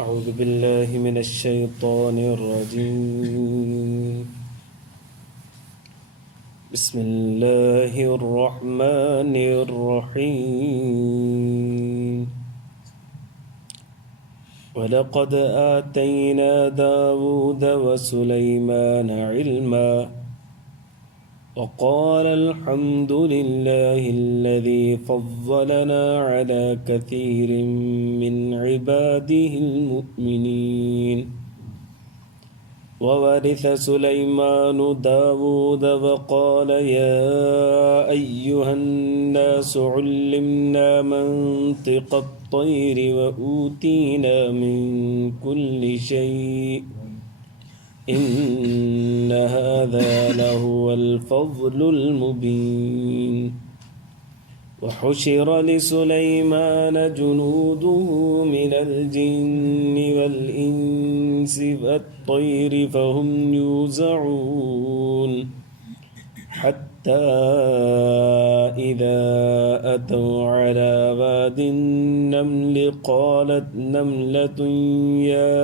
أعوذ بالله من الشيطان الرجيم. بسم الله الرحمن الرحيم. ولقد آتينا داود وسليمان علما وقال الحمد لله الذي فضلنا على كثير من عباده المؤمنين. وورث سليمان داود وقال يا أيها الناس علمنا منطق الطير وأوتينا من كل شيء إن هذا لهو الفضل المبين. وحشر لسليمان جنوده من الجن والإنس والطير فهم يوزعون حتى إذا أتوا على واد النمل قالت نملة يا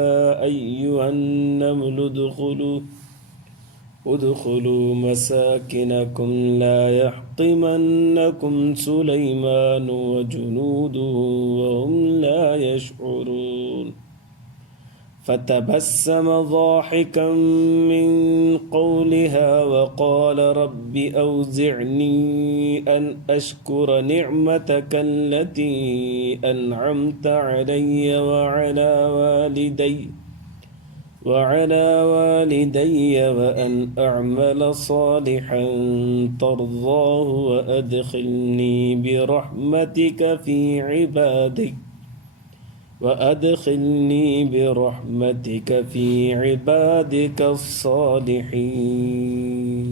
أيها النمل ادخلوا مساكنكم لا يحطمنكم سليمان وجنوده وهم لا يشعرون. فتبسم ضاحكا من قولها وقال رب أوزعني أن أشكر نعمتك التي أنعمت علي وعلى والدي وأن أعمل صالحا ترضاه وأدخلني برحمتك في عبادك الصالحين.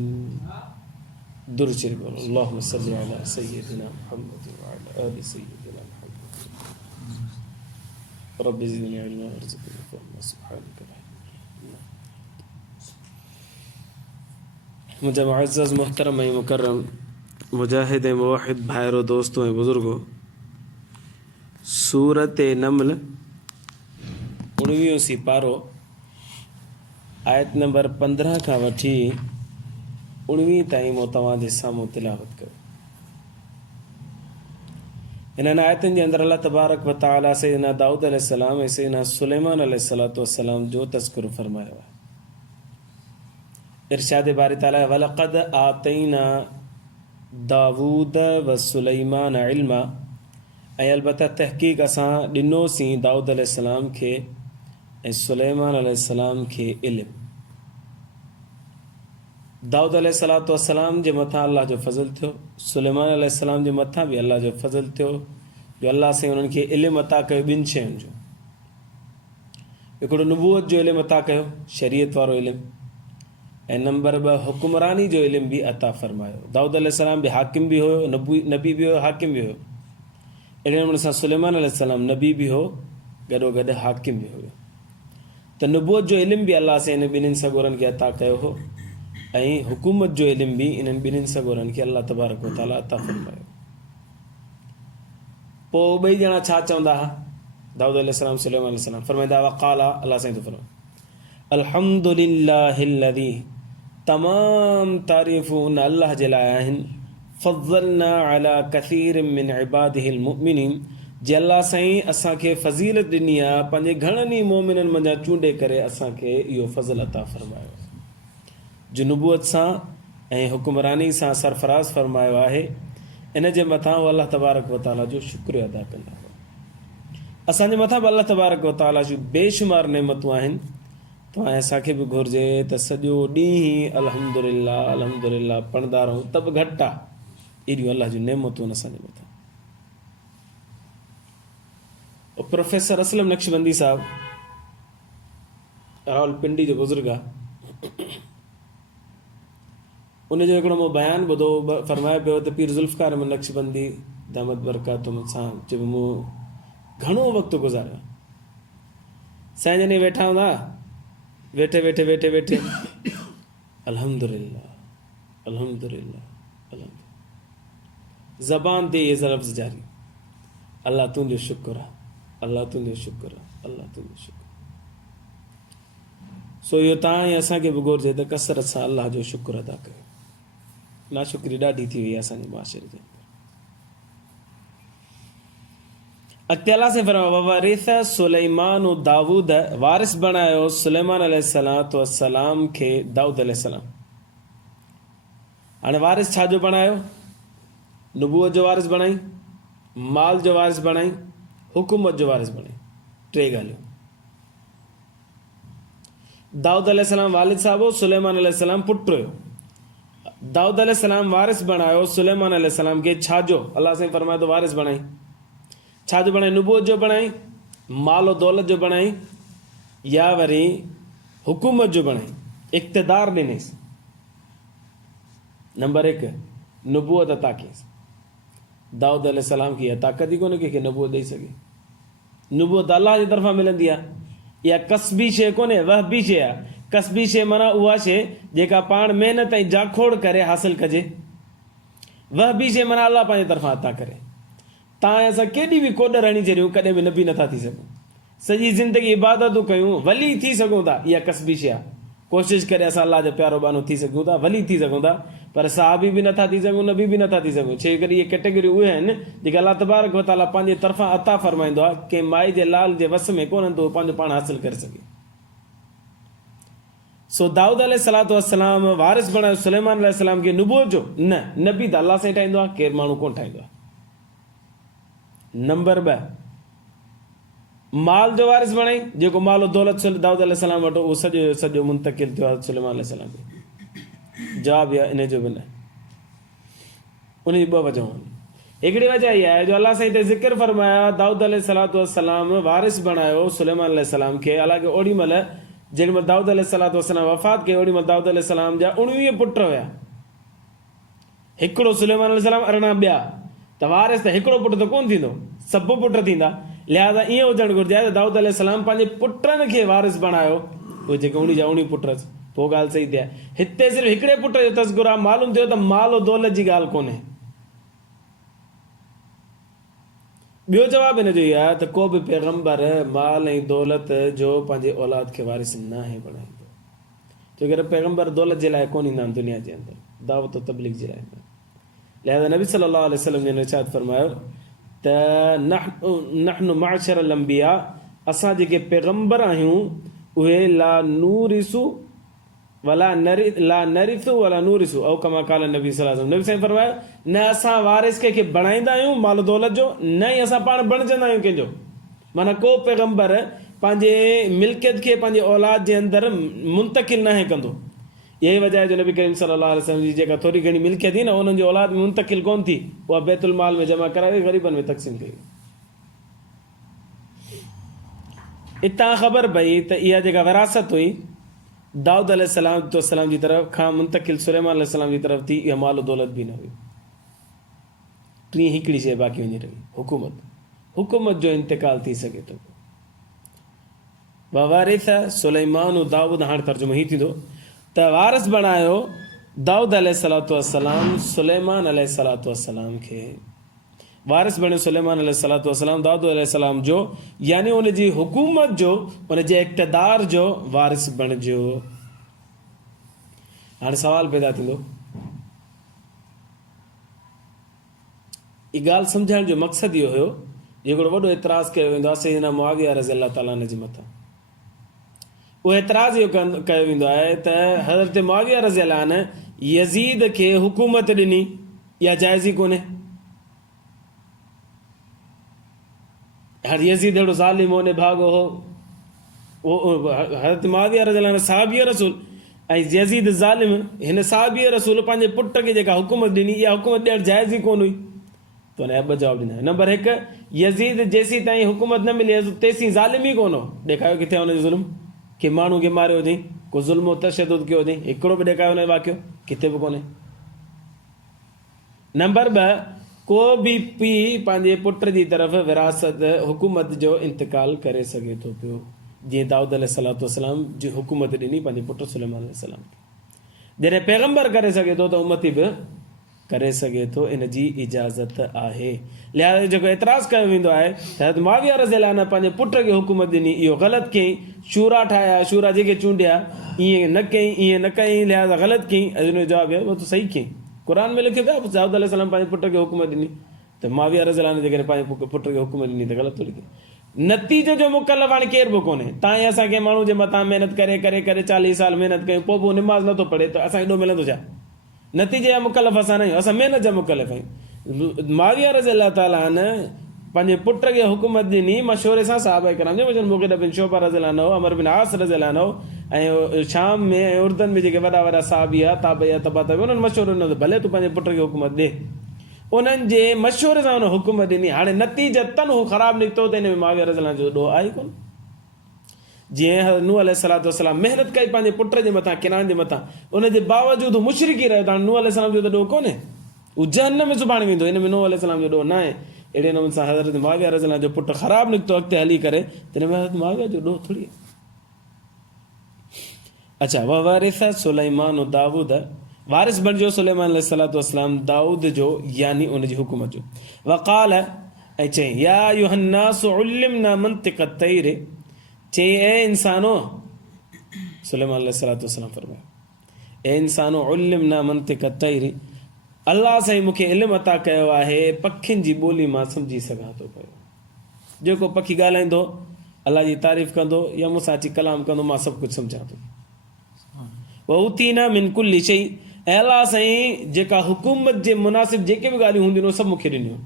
درج اللهم صل على سيدنا محمد وعلى آل سيدنا محمد. رب زدني علما وارزقني فهما سبحانك. मुझे मुअज़्ज़ज़ मुहतरम मुकर्रम मुजाहिद मुवहिद भाइरों दोस्तों बुजुर्गों, सूरत नमल 19 सिपारो आयत नंबर 15 का वठी 19 ताईं मूं तव्हांजे साम्हूं तिलावत कयो। इन्हनि आयतुनि जे अंदरि अल्लाह तबारक व तआला सैयदना दाऊद अलैहिस्सलाम ऐं सैयदना सुलेमान अलैहिस्सलाम जो तज़किरो फरमायो आहे। इरशाद बारी ताला वलक़द आतैना दाऊद व सुलैमान इल्मा, ऐं अलबत्ता तहक़ीक़ असां ॾिनोसीं दाऊद अलैहिस्सलाम खे ऐं सुलैमान अलैहिस्सलाम खे इल्म। दाऊद अलैहिस्सलाम जे मथां अल्लाह जो फज़ल थियो, सुलैमान अलैहिस्सलाम जे मथां बि अल्लाह जो फज़ल थियो जो अल्लाह साईं उन्हनि खे इल्म अता कयो ॿिनि शयुनि जो। हिकिड़ो नबूअत जो इल्म अता कयो, शरीयत वारो इल्म, ऐं नंबर 2 हुक्मरानी जो इल्म बि अता फरमायो। दाऊद अलैहिस्सलाम बि हाकिम बि हुयो, नबी बि हुयो, हाकिम बि हुयो। अहिड़े नमूने सां सुलैमान अलैहिस्सलाम नबी बि हो, गॾोगॾु हाकिम बि हुयो। त नबूअत जो इल्म बि अल्लाह सां इन ॿिन्हिनि सॻोरनि खे अता कयो हो, ऐं हुकूमत जो इल्म बि इन्हनि ॿिन्हिनि सॻोरनि खे अल्लाह तबारक व तआला अता फरमायो। पोइ ॿई ॼणा छा चवंदा हुआ, दाऊद अलैहिस्सलाम सुलैमान अलैहिस्सलाम फरमाईंदा वक़ाला, अल्लाह साईं थो फरमाए अल्हम्दुलिल्लाहिल्लज़ी, तमाम तारीफ़ूं उन अल्लाह जे लाइ आहिनि, फ़ज़्ज़लना अला कसीरिन मिन इबादिहिल मुमिनीन, जे अल्लाह साईं असांखे फ़ज़ीलत ॾिनी आहे पंहिंजे घणनि ई मोमिननि मंझां चूंडे करे असांखे इहो फज़ल अता फरमायो जो नबूअत सां ऐं हुक्मरानी सां सरफराज़ फरमायो आहे। इन जे मथां उहो अल्लाह तबारक व तआला जो शुक्रिया अदा कंदा। असांजे मथां बि अल्लाह तबारक व तआला जूं बेशुमार नेमतूं आहिनि। तो असांखे बि घुरिजे त सॼो ॾींहुं अल्हम्दुलिल्लाह अल्हम्दुलिल्लाह पढ़ंदा रहूं, त बि घटि आहे एॾियूं अल्लाह जूं नेमतूं आहिनि असांजे मथां। प्रोफेसर असलम नक्शबंदी साहब रावलपिंडी जो बुज़ुर्ग आहे, उनजो हिकिड़ो मूं बयानु ॿुधो, फरमाए पियो त पीर ज़ुल्फ़कार अहमद नक्शबंदी दामद बरकातुहू सां जब मूं घणो वक़्तु गुज़ारियो। साईं जन वेठा हूंदा, वेठे वेठे वेठे वेठे अल्हम्दुलिल्लाह अल्हम्दुलिल्लाह अल्हम्दुलिल्लाह, ज़बान ते ये लफ़्ज़ जारी, अल्लाह तुंहिंजो शुक्र आहे, अल्लाह तुंहिंजो शुक्र आहे, अल्लाह तुंहिंजो शुक्र। सो इहो तव्हां ऐं असांखे बि घुरिजे त कसरत सां अल्लाह जो शुक्र अदा कयो। नाशुक्री ॾाढी थी वई आहे असांजे मुआशरे जे अंदरि। अॻिते अल्लाह से फरमायो ववरिथ सुलेमान दाऊद, वारिस बणायो सुलेमान अलैहिस्सलाम खे दाऊद अलैहिस्सलाम। हाणे वारिस छाजो बणायो? नबूअत जो वारिस बणाई, माल जो वारिस बणाई, हुकूमत जो वारिस बणाई। टे ॻाल्हियूं। दाऊद अलैहिस्सलाम वालिद साहब हो, सुलेमान अलैहिस्सलाम पुट हुयो। दाऊद अलैहिस्सलाम वारिस बणायो सुलेमान अलैहिस्सलाम खे छाजो? अल्लाह से फरमायो तो वारिस बणाई। छाजो बणाई? नबूअत जो बणाई, माल और दौलत जो बणाई, या वरी हुकूमत जो बणाई, इक़्तिदार ॾिनेसि। नंबर 1 नबूअत अता कयसि। दाऊद अलैहिस्सलाम खे इहा ताक़त ई कोन्हे कंहिंखे नबूअत ॾेई सघे। नबूअत अल्लाह जी तरफ़ां मिलंदी आहे। इहा कसबी शइ कोन्हे, वहबी शइ आहे। कसबी शइ माना उहा शइ जेका पाण महिनत ऐं जाखोड़ करे हासिल कजे। वहबी शइ माना अल्लाह पंहिंजे तरफ़ां अता करे। तव्हां असां केॾी बि कोॾ हणी छॾियूं, कॾहिं बि नबी नथा थी सघूं। सॼी ज़िंदगी इबादतूं कयूं, वली थी सघूं था, इहा कसबी शइ आहे। कोशिशि करे असां अल्लाह जो प्यारो बानो थी सघूं था, वली थी सघूं था, पर सहाबी बि नथा थी सघूं, नबी बि नथा थी सघूं। छो करे इहे कैटेगरियूं उहे आहिनि जेके अल्लाह तबारक व तआला पंहिंजे तरफ़ां अता फरमाईंदो आहे। कंहिं माई जे लाल जे वस में कोन्हनि त उहो पंहिंजो पाण हासिल करे सघे। सो दाऊद अलैहिस्सलाम वारिस बणायो सुलेमान अलैहिस्सलाम खे। नबूअत जो न, नबी त अल्लाह सां ई ठाहींदो आहे, केरु माण्हू कोन ठाहींदो आहे। नंबर 2 माल जो वारिस बणाई, जेको माल और दौलत दाऊद अलैहिस्सलाम वटि उहो सॼो मुंतकिल थियो आहे सुलेमान अलैहिस्सलाम खे। जवाब इहा इन जो बि न। उन जी 2 वजहूं आहिनि। हिकिड़ी वजह इहा आहे जो अल्लाह सां हिते ज़िक्र फरमाया दाऊद अलैहिस्सलाम वारिस बणायो सुलेमान अलैहिस्सलाम खे। हालांकि ओॾी महिल जेॾी महिल दाऊद अलैहिस्सलाम वफ़ात कई, ओॾी महिल दाऊद अलैहिस्सलाम जा 19 पुट हुया। हिकिड़ो सुलेमान अलैहिस्सलाम, 18 ॿिया। त वारिस त हिकिड़ो पुटु त कोन थींदो, सभु पुट थींदा। लिहाज़ा ईअं हुजणु घुरिजे त दाऊद अलैहिस्सलाम पंहिंजे पुटनि खे वारिस बणायो, उहे जेके 19 जा 19 पुट। पोइ ॻाल्हि सही थिया। हिते सिर्फ़ु हिकिड़े पुट जो तज़कुरो आहे। मालूम थियो त माल और दौलत जी ॻाल्हि कोन्हे। ॿियो जवाबु हिन जो इहो आहे त को बि पैगंबर माल ऐं दौलत जो पंहिंजे औलाद खे वारिस न आहे बणाईंदो। छो करे पैगंबर दौलत जे लाइ कोन ईंदा आहिनि दुनिया जे अंदरि, दावत तबलीग जे लाइ। लिहाज़ा नबी सल्लल्लाहु अलैहि वसल्लम ने इरशाद फरमायो त नहनु माशरल अंबिया, असां जेके पैगंबर आहियूं उहे ला नूरिसु वला नरिसु वला नूरिसु औ कमा काल नबी सल्लल्लाहु अलैहि वसल्लम। नबी साईं फरमायो न असां वारिस कंहिंखे बणाईंदा आहियूं माल दौलत जो, न ई असां पाण बणजंदा आहियूं कंहिंजो। माना को पैगंबर पंहिंजे मिल्कियत खे पंहिंजे औलाद जे अंदरि मुंतकिल न कंदो। इहा ई वजह आहे जो नबी करीम सल्लल्लाहु अलैहि वसल्लम जी जेका थोरी घणी मिल्कियत थी न, उन्हनि जी औलाद में मुंतकिल कोन थी, उहा बैतुल माल में जमा कराए ग़रीबनि में तक़सीम कई। हितां ख़बर पई त इहा जेका विरासत हुई दाऊद अलैहिस्सलाम जी तरफ़ खां मुंतकिल सुलेमान अलैहिस्सलाम जी तरफ़ थी, इहा माल दौलत बि न हुई। टी हिकिड़ी शइ बाक़ी वञी रही, हुकूमत। हुकूमत जो इंतकाल थी सघे थो। ववारिथ सुलेमान दाऊद, हाणे तर्जुमो हीअ थींदो त वारिस बणायो दाऊद अलैहिस्सलाम सुलेमान अलैहिस्सलाम खे। वारिस बणियो सुलेमान अलैहिस्सलाम दाऊद अलैहिस्सलाम जो, यानी उन जी हुकूमत जो, उन जे इक़्तिदार जो वारिस बणिजो। हाणे सवाल पैदा थींदो, ई ॻाल्हि सम्झाइण जो मक़सदु इहो हुयो, हिकिड़ो वॾो एतिराज़ कयो वेंदो आहे सैयदना मुआविया रज़ी अल्लाह ताला अन्हु जे मथां। उहो एतिराज़ इहो कयो वेंदो आहे त हज़रत मुआविया रज़ी अल्लाह अन्हु यज़ीद खे हुकूमत ॾिनी, इहा जाइज़ ई कोन्हे। हाणे यज़ीद अहिड़ो ज़ालिम हो, निभागो हो, हज़रत मुआविया रज़ी अल्लाह अन्हु साहबी रसूल ऐं यज़ीद ज़ालिम, हिन साहबी रसूल पंहिंजे पुट खे जेका हुकूमत ॾिनी, इहा हुकूमत ॾियणु जाइज़ ई कोन हुई। त हुन जा 2 जवाब ॾिना। नंबर 1, यज़ीद जेसीं ताईं हुकूमत न मिली तेसीं ज़ालिम ई कोन हो। ॾेखारियो किथे हुनजो ज़ुल्म, कि माण्हू खे मारियो हुजईं, को ज़ुल्म तशदुद कयो हुजईं, हिकिड़ो बि ॾेखारियो हुन जो वाक़ियो किथे बि कोन्हे। नंबर 2, को बि पीउ पंहिंजे पुट जी तरफ़ विरासत हुकूमत जो इंतकाल करे सघे थो पियो, जीअं दाऊद अलैहिस्सलाम जी हुकूमत ॾिनी पंहिंजे पुट सुलेमान अलैहिस्सलाम खे। जॾहिं पैगंबर करे सघे थो त उम्मती बि करे सघे थो, इन जी इजाज़त आहे। लिहाज़ा जेको एतिराज़ कयो वेंदो आहे त हज़रत मुआविया रज़ियल्लाहु अन्हु पंहिंजे पुट खे हुकूमत ॾिनी, इहो ग़लति कयईं, शूरा ठाहिया, शूरा जेके चूंडिया ईअं न कयईं, ईअं न कयईं, लिहाज़ा ग़लति कयईं। हुन जो जवाबु आहे उहो त सही कयईं। क़ुर में लिखियो पियो दाऊद अलैहिस्सलाम पंहिंजे पुट खे हुकूमत ॾिनी, त मुआविया रज़ियल्लाहु अन्हु जेकॾहिं पंहिंजे पुट खे हुकूमत ॾिनी त ग़लति थोरी कयईं। नतीजे जो मुकल्लफ़ हाणे केर बि कोन्हे। तव्हां ई असांखे माण्हू जे मथां महिनत करे करे करे 40 साल महिनत कयूं, पोइ बि निमाज़ नथो पढ़े त असांखे एॾो मिलंदो छा? नतीजे जा मुकल्लफ़ असां न आहियूं, असां महिनत जा मुकल्लफ़ आहियूं। मुआविया रज़ियल्लाहु ताला अन्हु पंहिंजे पुट खे हुकूमत ॾिनी मशवरे सां, सहाबा किराम जे मुग़ीरा बिन शुअबा रज़ियल्लाहु अन्हु, अमर बिन आस रज़ियल्लाहु अन्हु ऐं शाम में ऐं उर्दन में जेके वॾा वॾा साहबिया ताबिया तबा ताबिया उन्हनि मशवरो ॾिनो त भले तूं पंहिंजे पुट खे हुकूमत ॾे। उन्हनि जे मशवरे सां उन हुकूमत ॾिनी। हाणे नतीजतन हू ख़राबु निकितो त हिन में मुआविया रज़ियल्लाहु जो ॾोह आहे कोन। जीअं नूह अलैहिस्सलातु वस्सलाम महिनत कई पंहिंजे पुट जे मथां, किनान जे मथां, उनजे बावजूदि मुशरिकी रहियो, त हाणे नूह अलैहिस्सलाम जो त ॾोह कोन्हे, हू जहन्नम में सुभाणे वेंदो, हिन में नूह अलैहिस्सलाम जो ॾोह न आहे। अहिड़े नमूने सां हज़रत मुआविया रज़ियल्लाहु जो पुटु ख़राबु निकितो अॻिते हली करे, त हिन में हज़रत मुआविया जो ॾोह थोरी आहे। अच्छा, ववारिस सुलैमान दाऊद, वारिस बणिजो सुलैमान अलैहिस्सलातु वस्सलाम दाऊद जो, यानी उनजी हुकूमत जो। वक़ाल, ऐं चई या अय्युहन्नासु उल्लिमना मंतिक़ तैर, चई ए इंसानो, सुलैमान अलैहिस्सलातु वस्सलाम फरमायो ए इंसानो उल्लिमना मंतिक़ तैर, अल्लाह साईं मूंखे इल्मु अता कयो आहे पखियुनि जी ॿोली मां सम्झी सघां थो पियो। जेको पखी ॻाल्हाईंदो, अल्लाह जी तारीफ़ कंदो या मूंसां अची कलाम कंदो, मां सभु कुझु सम्झां थो। वऊतीना मिन कुल्लि शै, ऐं अल्लाह साईं जेका हुकूमत जे मुनासिब जेके बि ॻाल्हियूं हूंदियूं सभु मूंखे ॾिनियूं।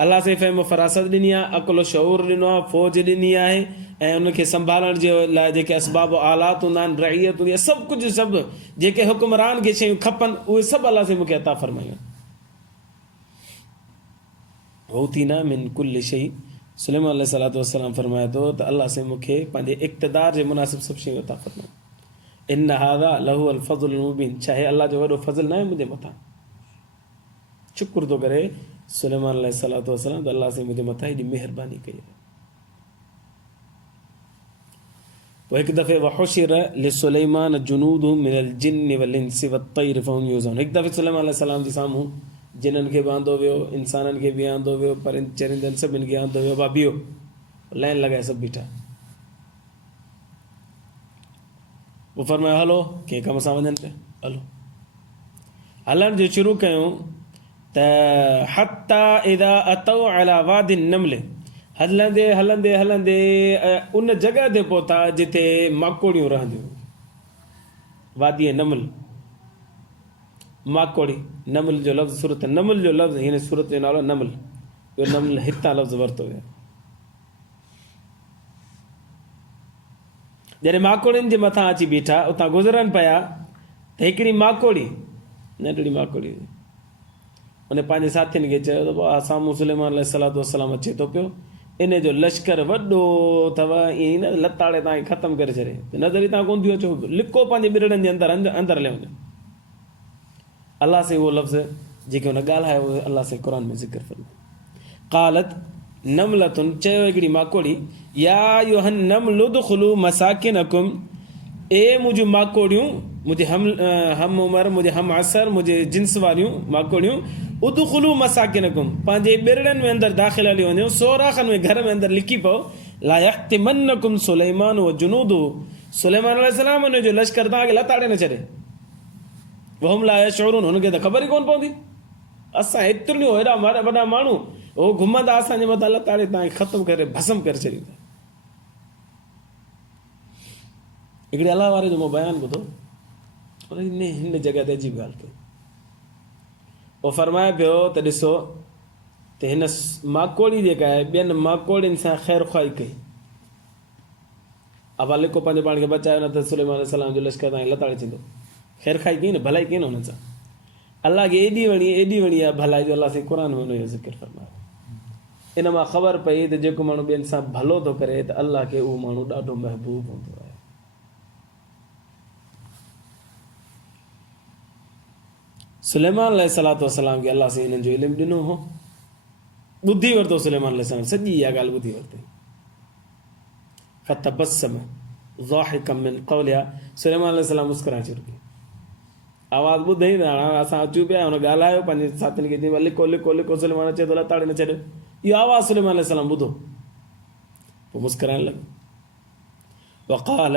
अल्लाह साईं फ़हम फ़रासत ॾिनी आहे, अक़ुल शऊर ॾिनो आहे, फ़ौज ॾिनी आहे, ऐं उनखे संभालण जे लाइ जेके असबाब आलात हूंदा आहिनि, रइयत हूंदी आहे, सभु कुझु, सभु जेके हुक्मरान खे शयूं खपनि उहे सभु अल्लाह साईं मूंखे अता फ़रमायूं। वऊतीना मिन कुल्लि शै, सुलैमान अलैहिस्सलातु वस्सलाम फरमाए थो त अल्लाह साईं मूंखे पंहिंजे इक़्तिदार जे मुनासिब सभु शयूं अता फ़रमायूं। इन हाज़ा लहुल फज़लुल मुबीन, चाहे अल्लाह जो वॾो फज़ल न आहे मुंहिंजे मथां। शुक्र थो करे सुलैमान अलैहिस्सलातु वस्सलाम त अल्लाह साईं मुंहिंजे मथां हेॾी महिरबानी कई। पोइ हिकु दफ़े वहुशिर लिसुलैमान जुनूदु मिनल जिन्न वल इंसि वत्तैर फहुम यूज़ऊन, हिकु दफ़े सुलैमान अलैहिस्सलाम जे साम्हूं जिननि खे बि आंदो वियो, इंसाननि खे बि आंदो वियो, पर चरिंदनि सभिनि खे आंदो वियो, बीहो लाइन लॻाए सभु बीठा। पोइ फरमायो हलो, कंहिं कम सां वञनि पिया, हलो हलण जो शुरू कयूं त हत्ता इदा अतौ अला वादि नमल, हलंदे हलंदे हलंदे उन जॻह ते पहुता जिथे माकोड़ियूं रहंदियूं। वादी नमल, माकोड़ी, नमल जो लफ़्ज़ सूरत नमल जो लफ़्ज़, हिन सूरत जो नालो नमल, इहो नमल हितां लफ़्ज़ वरितो वियो। जॾहिं माकोड़ियुनि जे मथां अची बीठा, उतां गुज़रनि पिया त हिकिड़ी माकोड़ी, नंढड़ी माकोड़ी, उन पंहिंजे साथियुनि खे चयो त भाउ साम्हूं सुलैमान अलैहिस्सलातु वस्सलाम अचे थो पियो, इन जो लश्कर वॾो अथव, ईअं न लताड़े तव्हांखे ख़तमु करे छॾे, नज़र ई तव्हां कोन थी अचो, लिको पंहिंजे बिरड़नि जे अंदरि अंदरि हलियो वञो। अल्लाह से उहो लफ़्ज़ जेके हुन ॻाल्हायो उहो अल्लाह से क़ुर में ज़िक्र फरमायो। क़ालत नमलतुन, चयो हिकिड़ी माकोड़ी, या अय्युहन नमलु उदखुलू मसाकिनकुम, ए मुंहिंजूं माकोड़ियूं, मुंहिंजे हम उमर, मुंहिंजे हम असर, मुंहिंजे जिन्स वारियूं माकोड़ियूं, उदखुलू मसाकिनकुम, पंहिंजे बिरड़नि में अंदरि दाख़िल हली वञो, सोराख़नि में घर में अंदरि लिकी पओ, ला यख्तिमन्नकुम सुलैमान व जुनूदु, सुलैमान अलैहिस्सलाम उन जो लश्कर तव्हांखे लताड़े न छॾे। वहुम ला यशऊरून, हुनखे त ख़बर ई कोन पवंदी, असां एतिरियूं हेॾा वॾा माण्हू उहो घुमंदा असांजे मथां लताड़े तव्हांखे ख़तमु करे भस्म करे छॾींदा। हिकिड़े अलाह वारे जो मां बयानु ॿुधो, हिन जॻह ते अजीब ॻाल्हि कई। पोइ फरमाए पियो त ॾिसो त हिन माकोड़ी जेका आहे ॿियनि माकोड़ियुनि सां ख़ैर ख़्वाही कई, अब लिको पंहिंजे पाण खे बचायो न त सुलैमान अलैहिस्सलाम जो लश्कर तव्हांखे लताड़े थींदो। ख़ैर ख़्वाही कई न, भलाई कई न हुननि सां। अल्लाह खे एॾी वणी आहे भलाई जो अल्लाह साईं क़ुर में हुनजो ज़िक्र फरमायो। इन मां ख़बर पई त जेको माण्हू ॿियनि सां भलो थो करे त अल्लाह खे उहो माण्हू ॾाढो महबूब हूंदो आहे। सुलैमान अलैहिस्सलातु वस्सलाम खे अल्लाह साईं हिननि जो इल्मु ॾिनो हो, ॿुधी वरितो सुलैमान अलैहिस्सलाम, सॼी इहा ॻाल्हि ॿुधी वरिती। फतबस्सम ज़ाहिकम मिन क़ौलिहा, सुलैमान अलैहिस्सलाम मुस्कुराइण शुरू कई। आवाज़ ॿुधई त हाणे असां अचूं पिया, हुन ॻाल्हायो पंहिंजे साथियुनि खे, चई लिखो लिखो लिखो। सुलेमान चए थो लताड़े न छॾ, इहो आवाज़ु सुलेमान अलैहिस्सलाम ॿुधो, पोइ मुस्कुराइण लॻो। वक़ाल,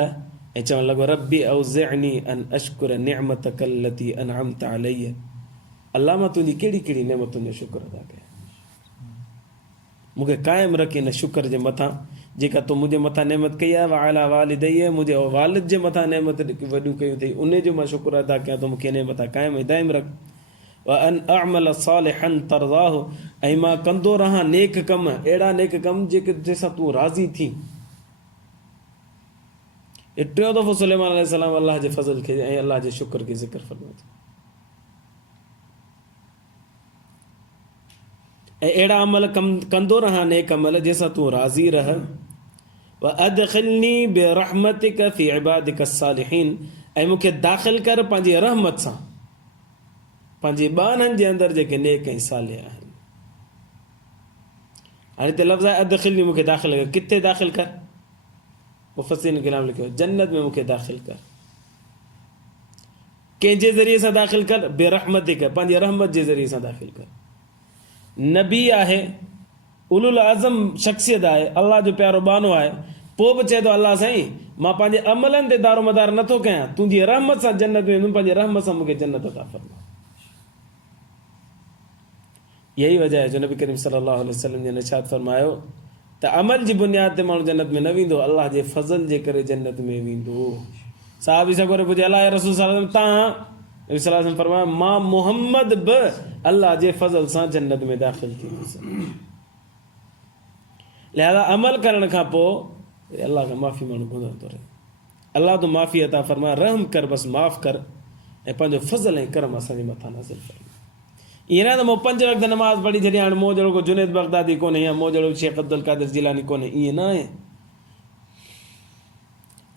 ऐं चवणु लॻो रब्बी औज़िअनी अन अश्कुर निअमतक अल्लती अनअमत अलैया। अल्लाह मां तुंहिंजी कहिड़ी कहिड़ी नेमतुनि जो शुक्र अदा कयां, मूंखे क़ाइमु रखी हिन शुक्र जे मथां जेका तूं मुंहिंजे मथां नेमत कई आहे। वाला वालिदैया, मुंहिंजे वालिद जे मथां नेमत वॾियूं कयूं अथई, उन जो मां शुक्र अदा कयां, तूं मूंखे इन मथां क़ाइमु दाइमु रख। व अन अअमल सालिहन तरज़ाहु, ऐं मां कंदो रहां नेक कम, अहिड़ा नेक कम जेके जंहिंसां तूं राज़ी थी। टियों दफ़ो सुलेमान अलैहिस्सलाम अल्लाह जे फज़ल खे ऐं अल्लाह जे शुक्र खे ज़िक्र फरमायो। ऐं अहिड़ा अमल कंदो रहां नेक अमल जंहिंसां तूं राज़ी रह। व अदखिलनी बिरहमतिक फी इबादिक सालिहीन, ऐं मूंखे दाख़िल कर पंहिंजी रहमत सां पंहिंजे ॿारनि जे अंदरि जेके नेक ऐं सालिह आहिनि। हाणे हिते लफ़्ज़ आहे अदखिलनी, मूंखे दाख़िल कर। किथे दाख़िल कर? मुफ़स्सिरीन किराम लिखियो जन्नत में मूंखे दाख़िल कर। कंहिंजे ज़रिए सां दाख़िल कर? बेरहमतिक, पंहिंजे रहमत जे ज़रिए सां दाख़िल कर। नबी आहे, उलुल आज़म शख़्सियत आहे, अल्लाह जो प्यारो बानो आहे, पोइ बि चए थो अल्लाह साईं मां पंहिंजे अमलनि ते दारो मदार नथो कयां, तुंहिंजी रहमत सां जन्नत में वेंदुमि, पंहिंजे रहमत सां मूंखे जन्नत अता फरमा। यही वजह आहे जो नबी करीम सल्लल्लाहु अलैहि वसल्लम ने इरशाद फरमायो त अमल जी बुनियाद ते माण्हू जन्नत में न वेंदो, अल्लाह जे फज़ल जे करे जन्नत में वेंदो। साहब ई सगोरे पुछे अल्लाह रसूल सल्लल्लाहु अलैहि वसल्लम तव्हां? नबी सल्लल्लाहु अलैहि वसल्लम फरमायो मां मोहम्मद बि अल्लाह जे फज़ल सां जन्नत में दाख़िल थींदुसि। लिहाज़ा अमल करण खां पोइ अल्लाह खां माफ़ी माण्हू घुरंदो रहे। अल्लाह तो माफ़ी अता फरमा, रहम कर, बसि माफ़ कर ऐं पंहिंजो फज़ल ऐं करम असांजे मथां नाज़िल कर। ईअं न त मूं 5 वक़्त नमाज़ पढ़ी छॾी, हाणे मूं जहिड़ो को जुनैद बग़दादी कोन्हे या मूं जहिड़ो शेख अब्दुल क़ादिर जिलानी कोन्हे, ईअं न आहे।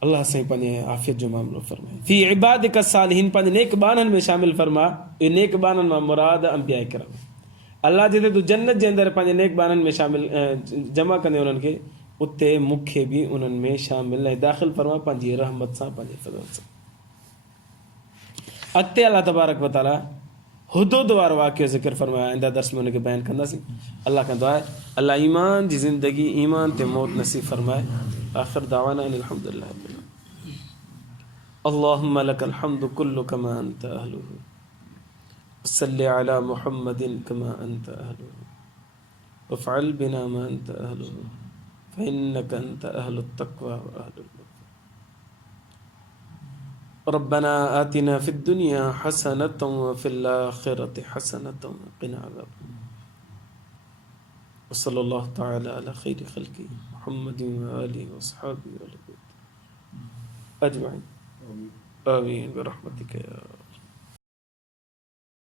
अल्लाह साईं पंहिंजे आफ़ियत जो मामिलो फरमाए। फी इबादिक सालिहीन, पंहिंजे नेक बाननि में शामिल फरमा। इहे नेक बाननि मां मुराद अंबिया किराम। अल्लाह जिते तूं जन्नत जे अंदरि पंहिंजे नेक बाननि में शामिल जमा कंदे उन्हनि खे, उते मूंखे बि उन्हनि में शामिल ऐं दाख़िल फरमा पंहिंजी रहमत सां, पंहिंजे फज़ल सां। अॻिते अल्लाह तबारक व तआला हुदूद वारो वाक़ियो ज़िक्र फरमाया, आइंदा दर्स में उनखे बयानु कंदासीं। अल्लाह खां दुआ आहे अल्लाह ईमान जी ज़िंदगी, ईमान ते मौत नसीब फरमाए। आख़िर दावाना अल्हम्दुलिल्लाह। अल्लाहुम्मा लकल हम्दु कुल्लु कमा अंत अहलुहु, सल्लि अला मुहम्मदिन कमा अंत अहलुहु, वफ़अल बिना मा अंत अहलुहु, फ़इन्नका अंत अहलुत तक़वा व अहलुल मग़फ़िरह। रब्बना आतिना फ़िद दुनिया हसनतन व फ़िल आख़िरति हसनतन व क़िना अज़ाबन्नार। व सल्लल्लाहु तआला अला ख़ैरि ख़ल्क़ि मुहम्मदिन व आलिहि व अस्हाबिहि अजमईन। आमीन बिरहमतिका या